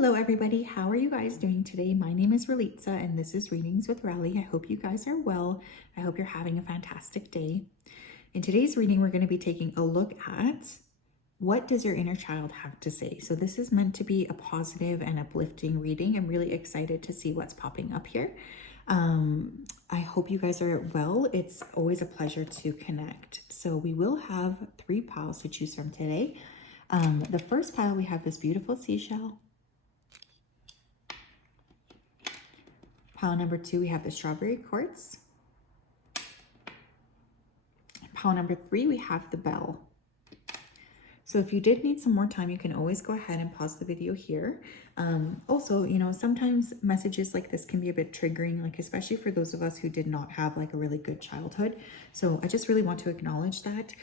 Hello everybody, how are you guys doing today? My name is Ralitza and this is Readings with Rali. I hope you guys are well. I hope you're having a fantastic day. In today's reading, we're going to be taking a look at what does your inner child have to say. So this is meant to be a positive and uplifting reading. I'm really excited to see what's popping up here. I hope you guys are well. It's always a pleasure to connect. So we will have 3 piles to choose from today. The first pile, we have this beautiful seashell. Pile number 2, we have the strawberry quartz. Pile number 3, we have the bell. So if you did need some more time, you can always go ahead and pause the video here. Also, you know, sometimes messages like this can be a bit triggering, like especially for those of us who did not have like a really good childhood. So I just really want to acknowledge that.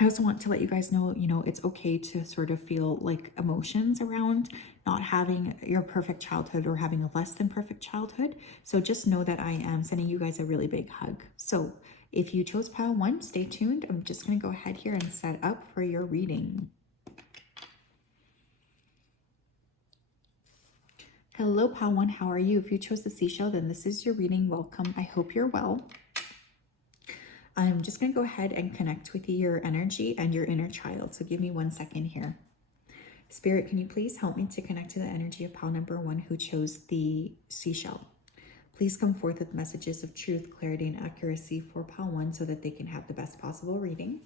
I also want to let you guys know, you know, it's okay to sort of feel like emotions around not having your perfect childhood or having a less than perfect childhood. So just know that I am sending you guys a really big hug. So if you chose pile 1, stay tuned. I'm just going to go ahead here and set up for your reading. Hello, pile 1. How are you? If you chose the seashell, then this is your reading. Welcome. I hope you're well. I'm just going to go ahead and connect with your energy and your inner child. So give me 1 second here. Spirit, can you please help me to connect to the energy of pile number 1 who chose the seashell? Please come forth with messages of truth, clarity, and accuracy for pile 1 so that they can have the best possible reading.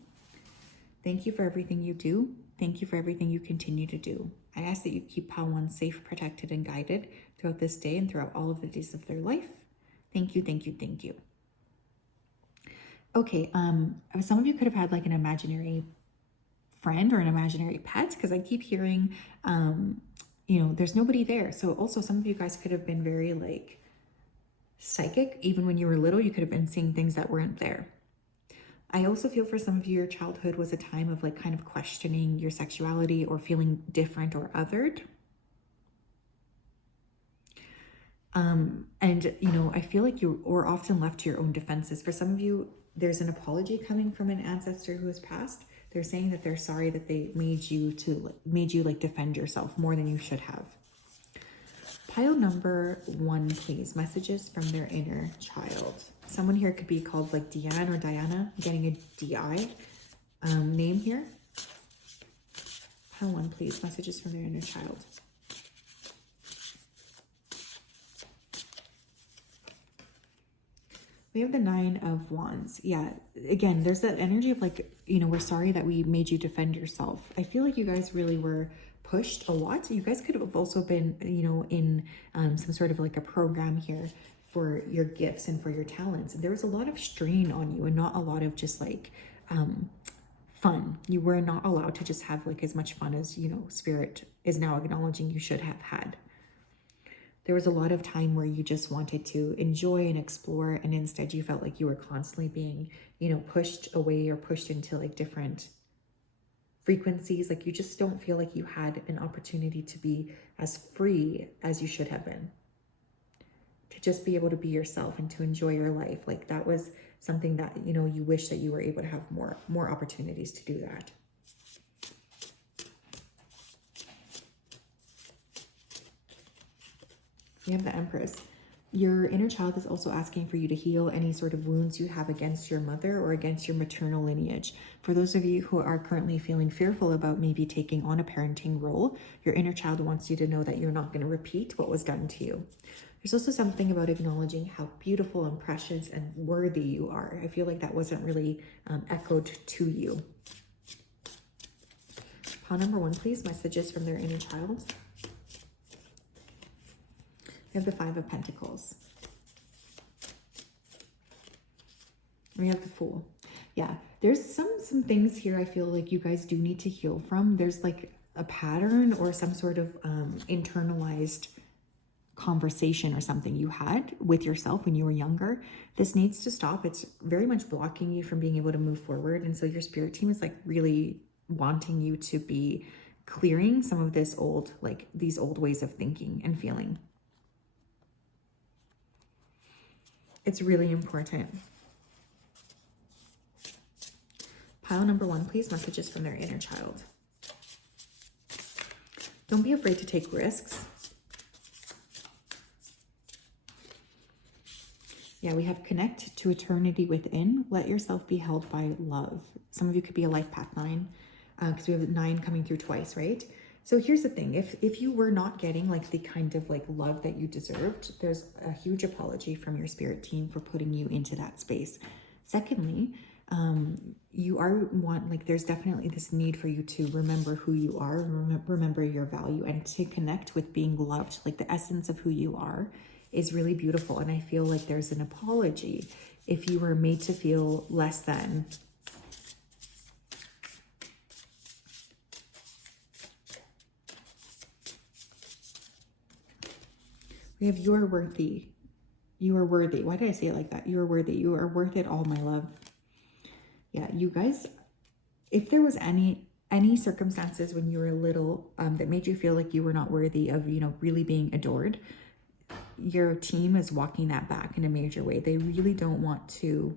Thank you for everything you do. Thank you for everything you continue to do. I ask that you keep pile 1 safe, protected, and guided throughout this day and throughout all of the days of their life. Thank you, thank you, thank you. Okay, some of you could have had like an imaginary friend or an imaginary pet, because I keep hearing, you know, there's nobody there. So also some of you guys could have been very like psychic. Even when you were little, you could have been seeing things that weren't there. I also feel for some of you, your childhood was a time of like kind of questioning your sexuality or feeling different or othered. And, you know, I feel like you were often left to your own defenses. For some of you, there's an apology coming from an ancestor who has passed. They're saying that they're sorry that they made you like defend yourself more than you should have. Pile number 1, please. Messages from their inner child. Someone here could be called like Deanne or Diana. I'm getting a DI name here. Pile 1, please. Messages from their inner child. We have the 9 of Wands. Yeah, again, there's that energy of like, you know, we're sorry that we made you defend yourself. I feel like you guys really were pushed a lot. You guys could have also been, you know, in some sort of like a program here for your gifts and for your talents. And there was a lot of strain on you and not a lot of just like fun. You were not allowed to just have like as much fun as, you know, Spirit is now acknowledging you should have had. There was a lot of time where you just wanted to enjoy and explore, and instead you felt like you were constantly being, you know, pushed away or pushed into like different frequencies. Like you just don't feel like you had an opportunity to be as free as you should have been. To just be able to be yourself and to enjoy your life. Like that was something that, you know, you wish that you were able to have more opportunities to do that. We have the Empress. Your inner child is also asking for you to heal any sort of wounds you have against your mother or against your maternal lineage. For those of you who are currently feeling fearful about maybe taking on a parenting role, your inner child wants you to know that you're not going to repeat what was done to you. There's also something about acknowledging how beautiful and precious and worthy you are. I feel like that wasn't really echoed to you. Pile number 1, please. Messages from their inner child. We have the 5 of Pentacles. We have the Fool. Yeah, there's some things here I feel like you guys do need to heal from. There's like a pattern or some sort of internalized conversation or something you had with yourself when you were younger. This needs to stop. It's very much blocking you from being able to move forward. And so your spirit team is like really wanting you to be clearing some of this old, like these old ways of thinking and feeling. It's really important. Pile number 1, please. Messages from their inner child. Don't be afraid to take risks. Yeah, we have connect to eternity within. Let yourself be held by love. Some of you could be a life path 9, because we have 9 coming through twice, right? So here's the thing. If you were not getting like the kind of like love that you deserved, there's a huge apology from your spirit team for putting you into that space. Secondly, there's definitely this need for you to remember who you are, remember your value, and to connect with being loved. Like the essence of who you are is really beautiful. And I feel like there's an apology if you were made to feel less than. We have you are worthy. You are worthy. Why did I say it like that? You are worthy. You are worth it all, my love. Yeah, you guys, if there was any circumstances when you were little that made you feel like you were not worthy of, really being adored, your team is walking that back in a major way. They really don't want to.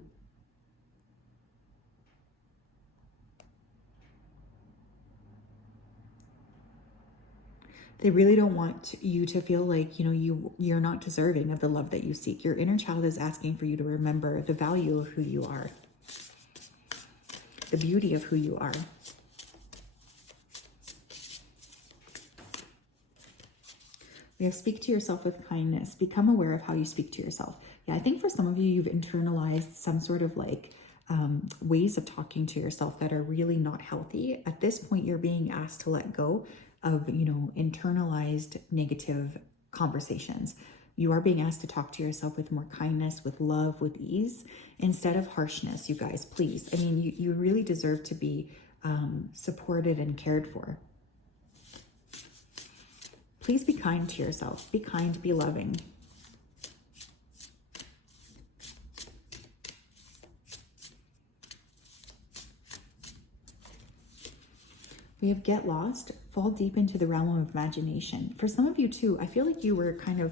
They really don't want you to feel like, you're not deserving of the love that you seek. Your inner child is asking for you to remember the value of who you are, the beauty of who you are. We have speak to yourself with kindness. Become aware of how you speak to yourself. Yeah, I think for some of you, you've internalized some sort of like ways of talking to yourself that are really not healthy. At this point, you're being asked to let go of, internalized negative conversations. You are being asked to talk to yourself with more kindness, with love, with ease, instead of harshness, you guys, please. I mean, you really deserve to be supported and cared for. Please be kind to yourself. Be kind, be loving. We have get lost, fall deep into the realm of imagination. For some of you too, I feel like you were kind of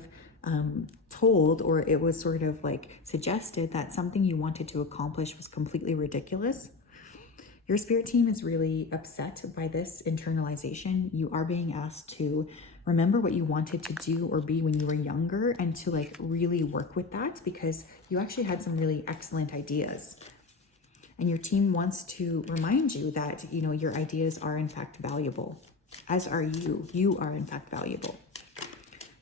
told, or it was sort of like suggested that something you wanted to accomplish was completely ridiculous. Your spirit team is really upset by this internalization. You are being asked to remember what you wanted to do or be when you were younger, and to like really work with that, because you actually had some really excellent ideas. And your team wants to remind you that, your ideas are in fact valuable, as are you. You are in fact valuable.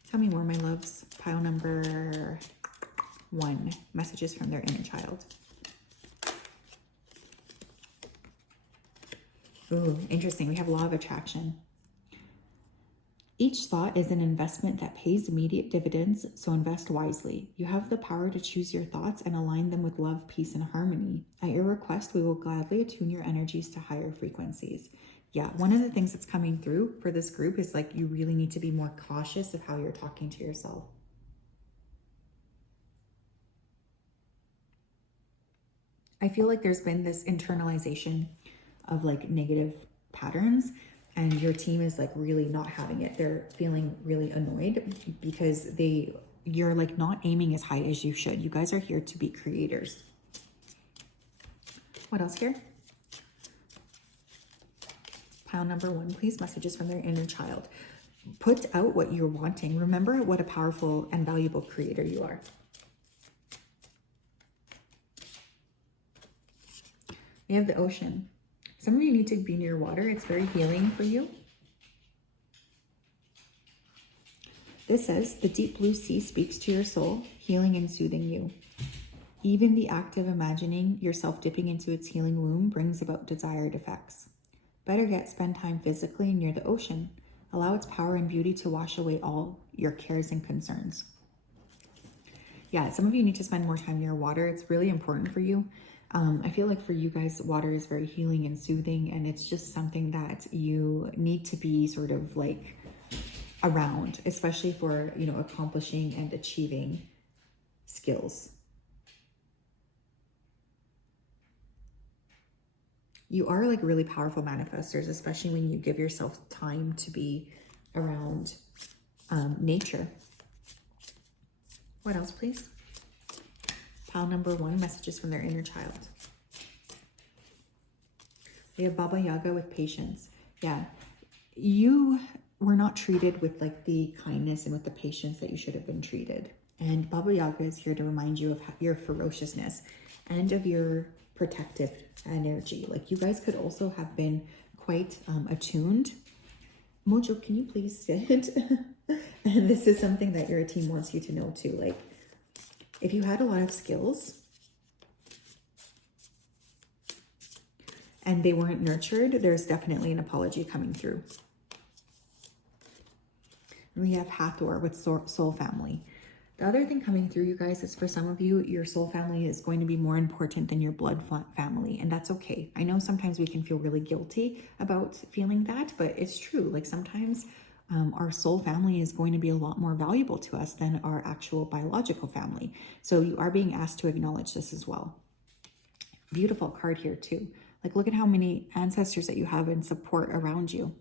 Tell me more, my loves. Pile number 1, messages from their inner child. Ooh, interesting. We have law of attraction. Each thought is an investment that pays immediate dividends, so invest wisely. You have the power to choose your thoughts and align them with love, peace, and harmony. At your request, we will gladly attune your energies to higher frequencies. Yeah, one of the things that's coming through for this group is like you really need to be more cautious of how you're talking to yourself. I feel like there's been this internalization of like negative patterns, and your team is like really not having it. They're feeling really annoyed because you're like not aiming as high as you should. You guys are here to be creators. What else here? Pile number 1, please, messages from their inner child. Put out what you're wanting. Remember what a powerful and valuable creator you are. We have the ocean. Some of you need to be near water. It's very healing for you. This says, the deep blue sea speaks to your soul, healing and soothing you. Even the act of imagining yourself dipping into its healing womb brings about desired effects. Better yet, spend time physically near the ocean. Allow its power and beauty to wash away all your cares and concerns. Yeah, some of you need to spend more time near water. It's really important for you. I feel like for you guys, water is very healing and soothing, and it's just something that you need to be sort of like around, especially for, accomplishing and achieving skills. You are like really powerful manifestors, especially when you give yourself time to be around nature. What else, please? Pile number 1, messages from their inner child. We have Baba Yaga with patience. Yeah, you were not treated with like the kindness and with the patience that you should have been treated. And Baba Yaga is here to remind you of your ferociousness and of your protective energy. Like you guys could also have been quite attuned. Mojo, can you please sit? And this is something that your team wants you to know too. Like if you had a lot of skills and they weren't nurtured, there's definitely an apology coming through. We have Hathor with soul family. The other thing coming through, you guys, is for some of you, your soul family is going to be more important than your blood family. And that's okay. I know sometimes we can feel really guilty about feeling that, but it's true. Like sometimes our soul family is going to be a lot more valuable to us than our actual biological family. So you are being asked to acknowledge this as well. Beautiful card here too. Like look at how many ancestors that you have in support around you.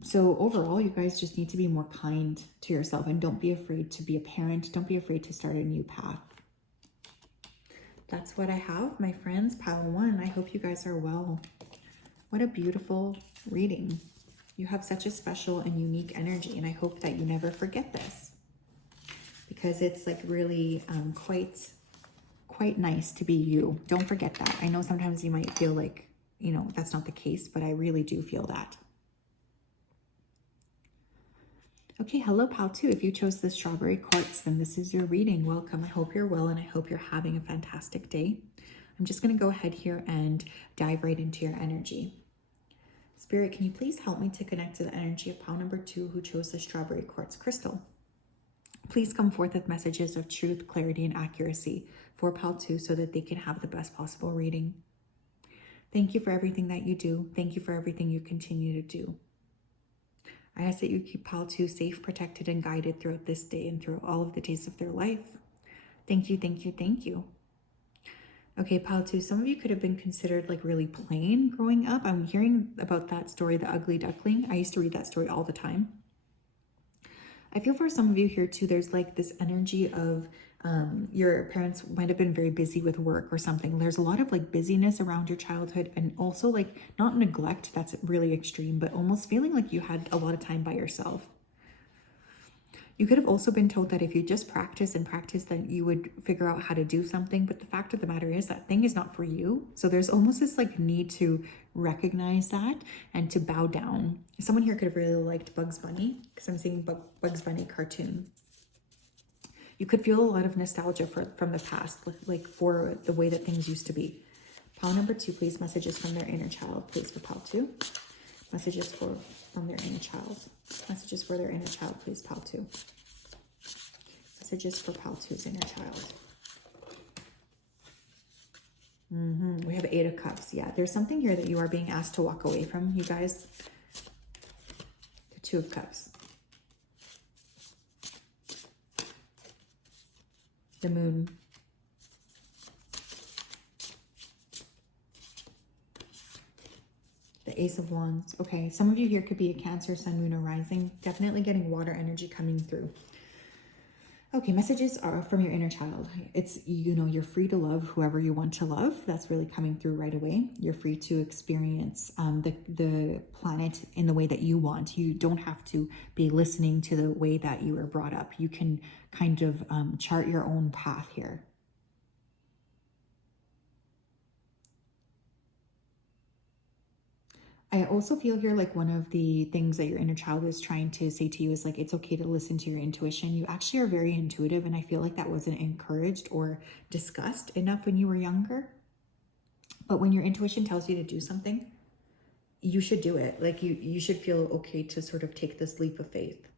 So overall, you guys just need to be more kind to yourself and don't be afraid to be a parent. Don't be afraid to start a new path. That's what I have, my friends. Pile 1. I hope you guys are well. What a beautiful reading. You have such a special and unique energy, and I hope that you never forget this because it's like really quite nice to be you. Don't forget that. I know sometimes you might feel like, you know, that's not the case, but I really do feel that. Okay, hello, pal 2. If you chose the strawberry quartz, then this is your reading. Welcome. I hope you're well, and I hope you're having a fantastic day. I'm just going to go ahead here and dive right into your energy. Spirit, can you please help me to connect to the energy of pal number 2 who chose the strawberry quartz crystal? Please come forth with messages of truth, clarity, and accuracy for pal 2 so that they can have the best possible reading. Thank you for everything that you do. Thank you for everything you continue to do. I ask that you keep pal 2 safe, protected, and guided throughout this day and throughout all of the days of their life. Thank you, thank you, thank you. Okay, pal 2, some of you could have been considered like really plain growing up. I'm hearing about that story, The Ugly Duckling. I used to read that story all the time. I feel for some of you here too, there's like this energy of your parents might have been very busy with work or something. There's a lot of like busyness around your childhood, and also like not neglect, that's really extreme, but almost feeling like you had a lot of time by yourself. You could have also been told that if you just practice and practice, then you would figure out how to do something. But the fact of the matter is that thing is not for you. So there's almost this like need to recognize that and to bow down. Someone here could have really liked Bugs Bunny because I'm seeing Bugs Bunny cartoon. You could feel a lot of nostalgia from the past, like for the way that things used to be. Pal number 2, please, messages from their inner child, please, for pal 2. Messages from their inner child. Messages for their inner child, please, pal 2. Messages for pal 2's inner child. We have 8 of Cups. Yeah, there's something here that you are being asked to walk away from, you guys. The 2 of Cups. The Moon. The Ace of Wands. Okay, some of you here could be a Cancer, Sun, Moon, or Rising. Definitely getting water energy coming through. Okay, messages are from your inner child. It's, you know, you're free to love whoever you want to love. That's really coming through right away. You're free to experience the planet in the way that you want. You don't have to be listening to the way that you were brought up. You can kind of chart your own path here. I also feel here like one of the things that your inner child is trying to say to you is like, it's okay to listen to your intuition. You actually are very intuitive, and I feel like that wasn't encouraged or discussed enough when you were younger. But when your intuition tells you to do something, you should do it. Like you should feel okay to sort of take this leap of faith.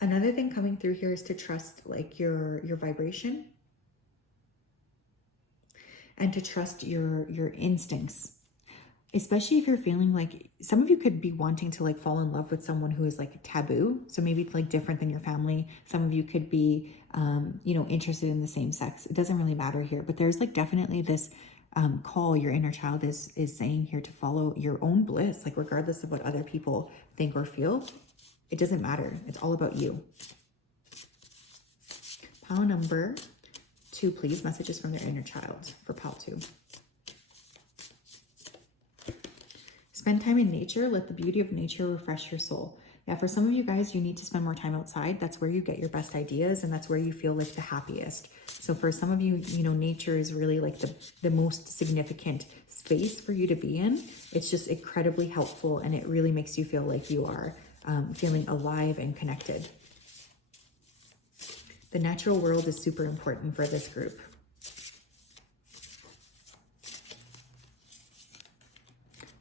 Another thing coming through here is to trust like your vibration. And to trust your instincts, especially if you're feeling like some of you could be wanting to like fall in love with someone who is like taboo. So maybe it's like different than your family. Some of you could be, you know, interested in the same sex. It doesn't really matter here, but there's like definitely this call your inner child is saying here to follow your own bliss, like regardless of what other people think or feel. It doesn't matter. It's all about you. Pile number 2, please. Messages from their inner child for pal 2. Spend time in nature. Let the beauty of nature refresh your soul. Yeah, for some of you guys, you need to spend more time outside. That's where you get your best ideas and that's where you feel like the happiest. So for some of you, you know, nature is really like the most significant space for you to be in. It's just incredibly helpful and it really makes you feel like you are feeling alive and connected. The natural world is super important for this group.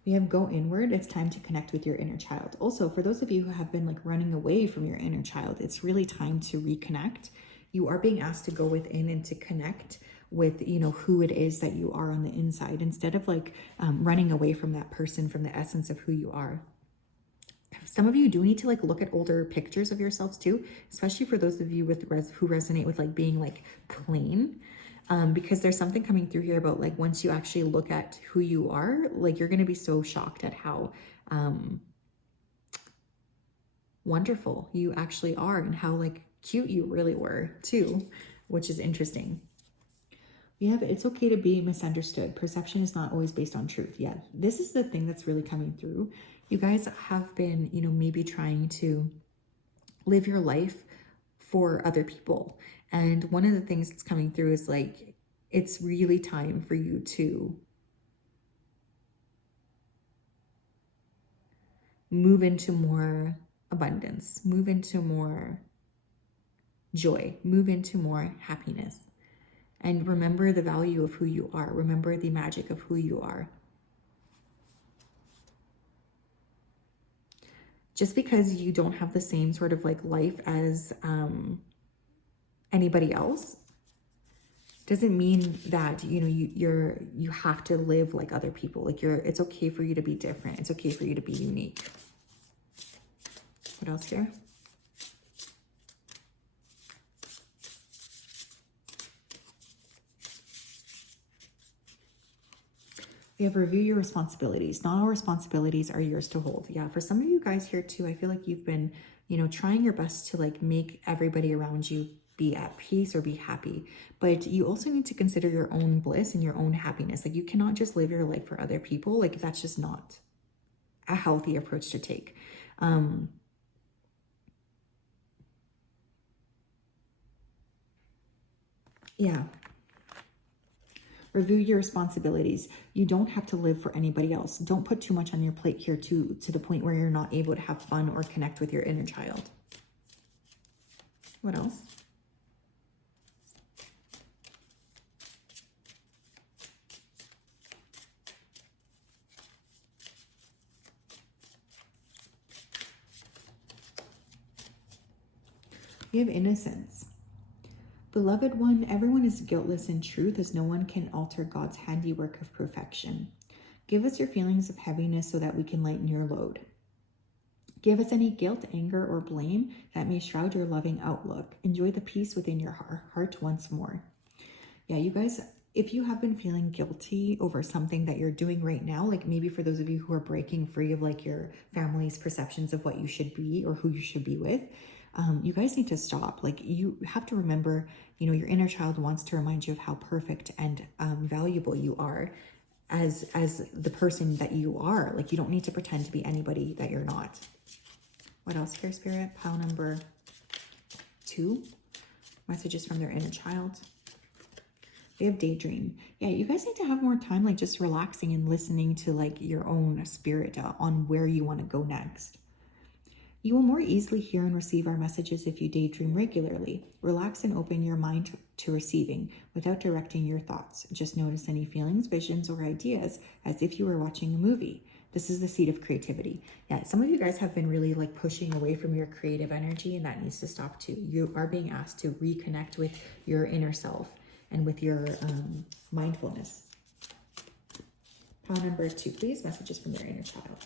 We have go inward. It's time to connect with your inner child. Also, for those of you who have been like running away from your inner child, it's really time to reconnect. You are being asked to go within and to connect with, you know, who it is that you are on the inside, instead of like running away from that person, from the essence of who you are. Some of you do need to like look at older pictures of yourselves too, especially for those of you with who resonate with like being like plain. Because there's something coming through here about like once you actually look at who you are, like you're going to be so shocked at how wonderful you actually are and how like cute you really were too, which is interesting. We have it's okay to be misunderstood. Perception is not always based on truth. Yeah, this is the thing that's really coming through. You guys have been, you know, maybe trying to live your life for other people. And one of the things that's coming through is like, it's really time for you to move into more abundance, move into more joy, move into more happiness. And remember the value of who you are. Remember the magic of who you are. Just because you don't have the same sort of like life as anybody else doesn't mean that, you know, you have to live like other people. Like it's okay for you to be different. It's okay for you to be unique. What else here? We have review your responsibilities. Not all responsibilities are yours to hold. Yeah, for some of you guys here too, I feel like you've been, you know, trying your best to like make everybody around you be at peace or be happy. But you also need to consider your own bliss and your own happiness. Like you cannot just live your life for other people. Like that's just not a healthy approach to take. Yeah. Review your responsibilities. You don't have to live for anybody else. Don't put too much on your plate here to the point where you're not able to have fun or connect with your inner child. What else? We have innocence. Beloved one, everyone is guiltless in truth, as no one can alter God's handiwork of perfection. Give us your feelings of heaviness so that we can lighten your load. Give us any guilt, anger, or blame that may shroud your loving outlook. Enjoy the peace within your heart once more. Yeah, you guys, if you have been feeling guilty over something that you're doing right now, like maybe for those of you who are breaking free of like your family's perceptions of what you should be or who you should be with, you guys need to stop. Like you have to remember, you know, your inner child wants to remind you of how perfect and valuable you are as the person that you are. Like you don't need to pretend to be anybody that you're not. What else here, Spirit? Pile number 2, messages from their inner child. They have daydream. Yeah, you guys need to have more time like just relaxing and listening to like your own spirit on where you want to go next. You will more easily hear and receive our messages if you daydream regularly. Relax and open your mind to receiving without directing your thoughts. Just notice any feelings, visions, or ideas as if you were watching a movie. This is the seed of creativity. Yeah, some of you guys have been really like pushing away from your creative energy, and that needs to stop too. You are being asked to reconnect with your inner self and with your mindfulness. Pile number 2, please. Messages from your inner child.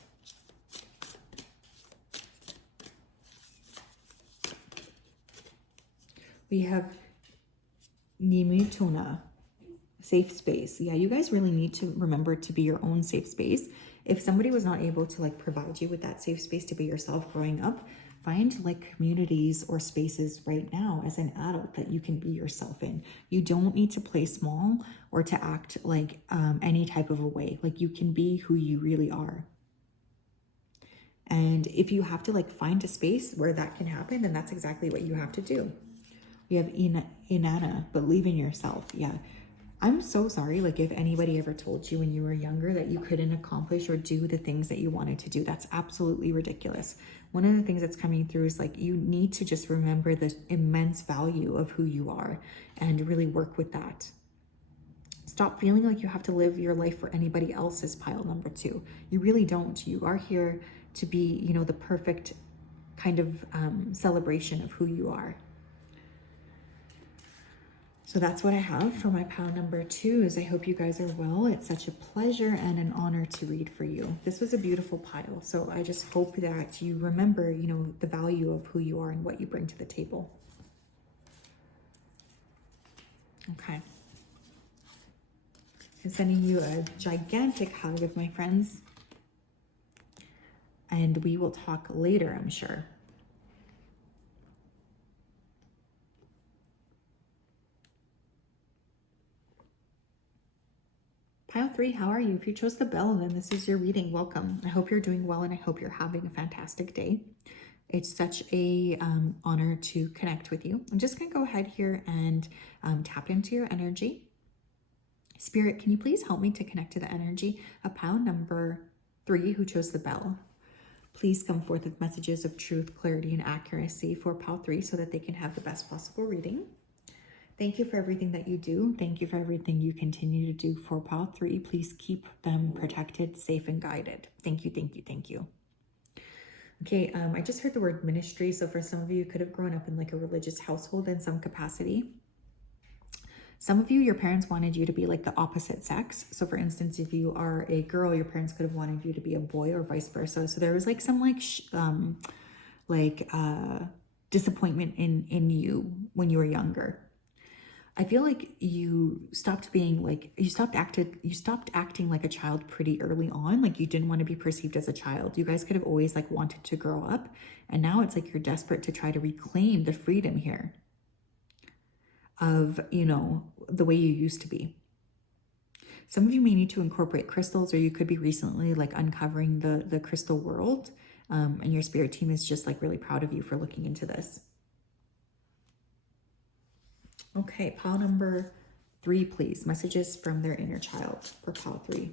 We have Nimituna, safe space. Yeah, you guys really need to remember to be your own safe space. If somebody was not able to like provide you with that safe space to be yourself growing up, find like communities or spaces right now as an adult that you can be yourself in. You don't need to play small or to act like any type of a way. Like you can be who you really are. And if you have to like find a space where that can happen, then that's exactly what you have to do. We have Inanna, believe in yourself. Yeah. I'm so sorry, like if anybody ever told you when you were younger that you couldn't accomplish or do the things that you wanted to do. That's absolutely ridiculous. One of the things that's coming through is like you need to just remember the immense value of who you are and really work with that. Stop feeling like you have to live your life for anybody else's pile number 2. You really don't. You are here to be, you know, the perfect kind of celebration of who you are. So that's what I have for my pile number 2 is I hope you guys are well. It's such a pleasure and an honor to read for you. This was a beautiful pile. So I just hope that you remember, you know, the value of who you are and what you bring to the table. Okay. I'm sending you a gigantic hug of my friends. And we will talk later, I'm sure. Pile 3, how are you? If you chose the bell, then this is your reading. Welcome. I hope you're doing well and I hope you're having a fantastic day. It's such a honor to connect with you. I'm just going to go ahead here and tap into your energy. Spirit, can you please help me to connect to the energy of pile number 3 who chose the bell? Please come forth with messages of truth, clarity, and accuracy for pile 3 so that they can have the best possible reading. Thank you for everything that you do. Thank you for everything you continue to do for pile 3. Please keep them protected, safe, and guided. Thank you, thank you, thank you. Okay, I just heard the word ministry. So for some of you, you could have grown up in like a religious household in some capacity. Some of you, your parents wanted you to be like the opposite sex. So for instance, if you are a girl, your parents could have wanted you to be a boy or vice versa. So there was like some disappointment in you when you were younger. I feel like you stopped acting like a child pretty early on. Like you didn't want to be perceived as a child. You guys could have always like wanted to grow up. And now it's like you're desperate to try to reclaim the freedom here of, you know, the way you used to be. Some of you may need to incorporate crystals, or you could be recently like uncovering the crystal world. And your spirit team is just like really proud of you for looking into this. Okay, pile number 3, please. Messages from their inner child for pile 3.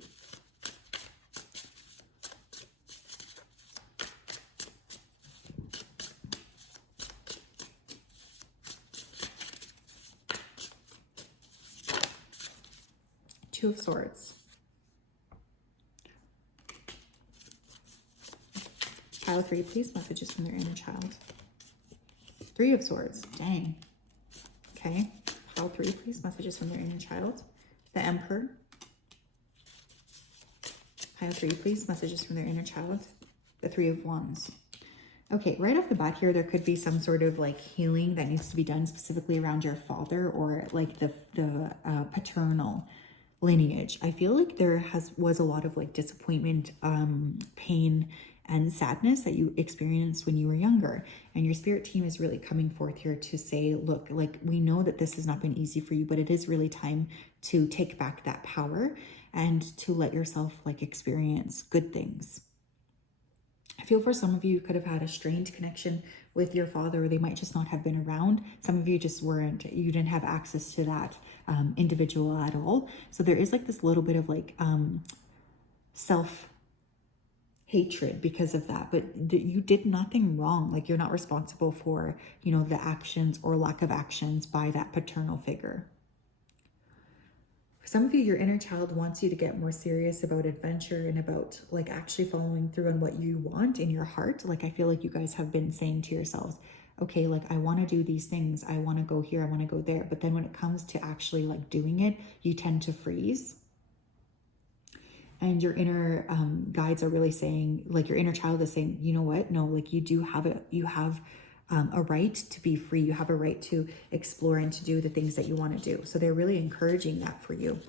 Two of Swords. Pile 3, please. Messages from their inner child. 3 of Swords. Dang. Okay. Pile 3, please. Messages from their inner child. The Emperor. Pile 3, please. Messages from their inner child. The 3 of Wands. Okay, right off the bat here, there could be some sort of like healing that needs to be done specifically around your father or like the paternal lineage. I feel like there was a lot of like disappointment, pain, and sadness that you experienced when you were younger. And your spirit team is really coming forth here to say, look, like we know that this has not been easy for you, but it is really time to take back that power and to let yourself like experience good things. I feel for some of you, you could have had a strained connection with your father, or they might just not have been around. Some of you just you didn't have access to that individual at all. So there is like this little bit of like self-hatred because of that, but you did nothing wrong. Like you're not responsible for, you know, the actions or lack of actions by that paternal figure. For some of you, your inner child wants you to get more serious about adventure and about like actually following through on what you want in your heart. Like I feel like you guys have been saying to yourselves, okay, like I want to do these things. I want to go here. I want to go there. But then when it comes to actually like doing it, you tend to freeze. And your inner guides are really saying, like your inner child is saying, you know what? No, like you have a right to be free. You have a right to explore and to do the things that you want to do. So they're really encouraging that for you.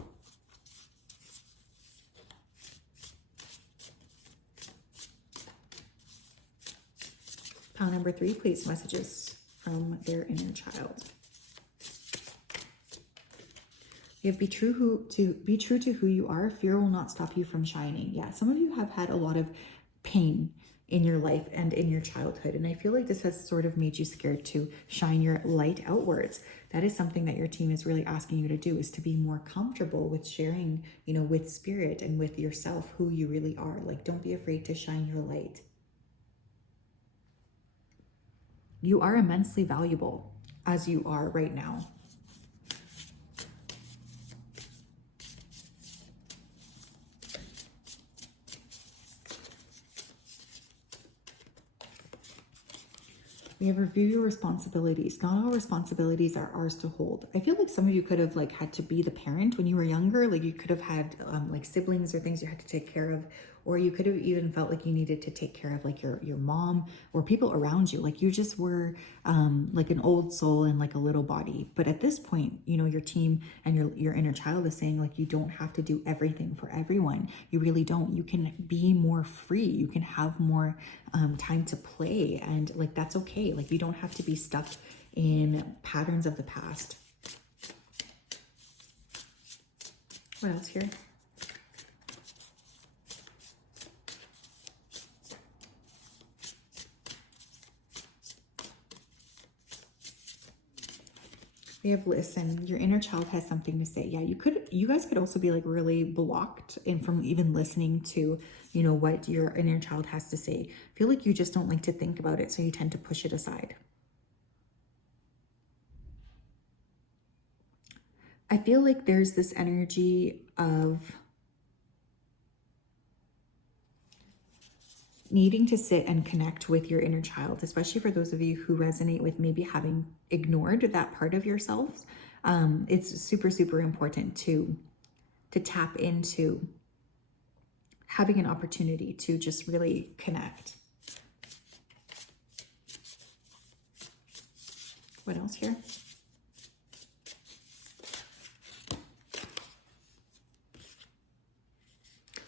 Pile number 3, please. Messages from their inner child. You have be true to who you are. Fear will not stop you from shining. Yeah, some of you have had a lot of pain in your life and in your childhood. And I feel like this has sort of made you scared to shine your light outwards. That is something that your team is really asking you to do, is to be more comfortable with sharing, you know, with spirit and with yourself, who you really are. Like, don't be afraid to shine your light. You are immensely valuable as you are right now. We have review your responsibilities. Not all responsibilities are ours to hold. I feel like some of you could have like had to be the parent when you were younger. Like you could have had like siblings or things you had to take care of, or you could have even felt like you needed to take care of like your mom or people around you. Like you just were like an old soul in like a little body. But at this point, you know, your team and your inner child is saying like, you don't have to do everything for everyone. You really don't. You can be more free. You can have more time to play, and like that's okay. Like you don't have to be stuck in patterns of the past. What else here? We have listen. Your inner child has something to say. Yeah, you guys could also be like really blocked in from even listening to, you know, what your inner child has to say. I feel like you just don't like to think about it, so you tend to push it aside. I feel like there's this energy of needing to sit and connect with your inner child, especially for those of you who resonate with maybe having ignored that part of yourselves. It's super, super important to tap into having an opportunity to just really connect. What else here?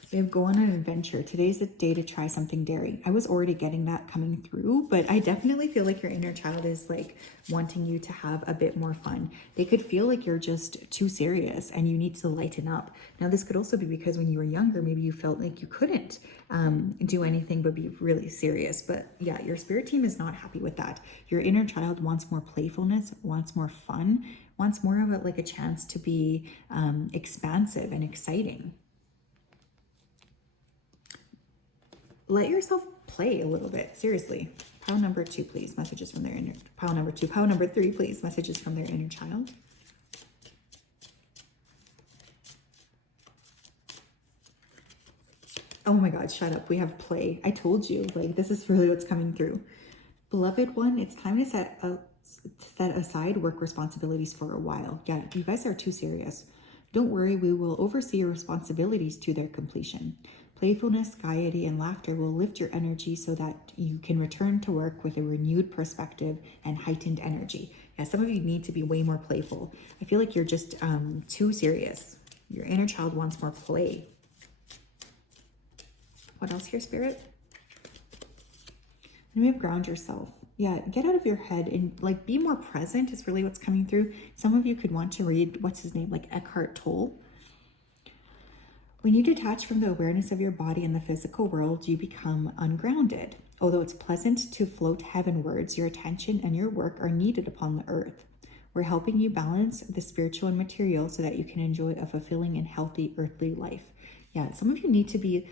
We have go on an adventure. Today's the day to try something daring. I was already getting that coming through, but I definitely feel like your inner child is like wanting you to have a bit more fun. They could feel like you're just too serious and you need to lighten up. Now, this could also be because when you were younger, maybe you felt like you couldn't do anything but be really serious. But yeah, your spirit team is not happy with that. Your inner child wants more playfulness, wants more fun, wants more of like a chance to be expansive and exciting. Let yourself play a little bit. Seriously. Pile number 2, please. Messages from their inner... Pile number 2. Pile number 3, please. Messages from their inner child. Oh my God, shut up. We have play. I told you. Like, this is really what's coming through. Beloved one, it's time to set aside work responsibilities for a while. Yeah, you guys are too serious. Don't worry, we will oversee your responsibilities to their completion. Playfulness, gaiety, and laughter will lift your energy so that you can return to work with a renewed perspective and heightened energy. Yeah, some of you need to be way more playful. I feel like you're just too serious. Your inner child wants more play. What else here, Spirit? And we have ground yourself. Yeah, get out of your head and like be more present is really what's coming through. Some of you could want to read, what's his name, like Eckhart Tolle. When you detach from the awareness of your body and the physical world, you become ungrounded. Although it's pleasant to float heavenwards, your attention and your work are needed upon the earth. We're helping you balance the spiritual and material so that you can enjoy a fulfilling and healthy earthly life. Yeah, some of you need to be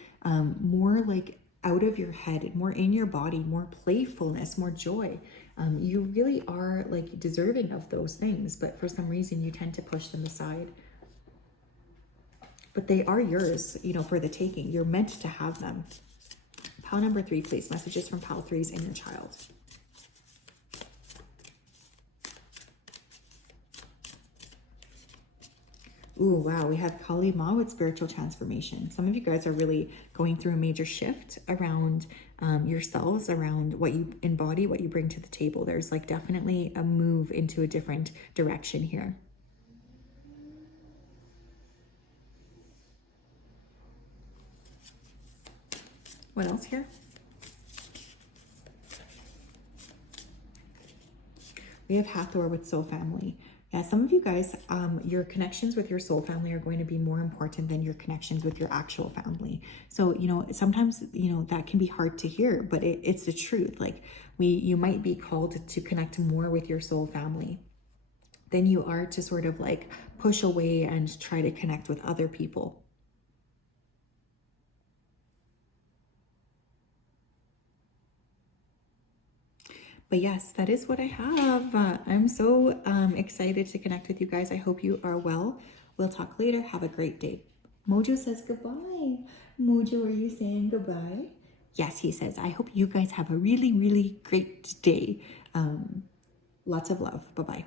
more like out of your head, more in your body, more playfulness, more joy. You really are like deserving of those things, but for some reason you tend to push them aside. But they are yours, you know, for the taking. You're meant to have them. Pile number 3, please. Messages from Pile 3's inner child. Ooh, wow. We have Kali Ma with spiritual transformation. Some of you guys are really going through a major shift around yourselves, around what you embody, what you bring to the table. There's like definitely a move into a different direction here. What else here? We have Hathor with Soul Family. Yeah, some of you guys, your connections with your soul family are going to be more important than your connections with your actual family. So, you know, sometimes, you know, that can be hard to hear, but it's the truth. Like you might be called to connect more with your soul family than you are to sort of like push away and try to connect with other people. But yes, that is what I have. I'm so excited to connect with you guys. I hope you are well. We'll talk later. Have a great day. Mojo says goodbye. Mojo, are you saying goodbye? Yes, he says, I hope you guys have a really, really great day. Lots of love. Bye-bye.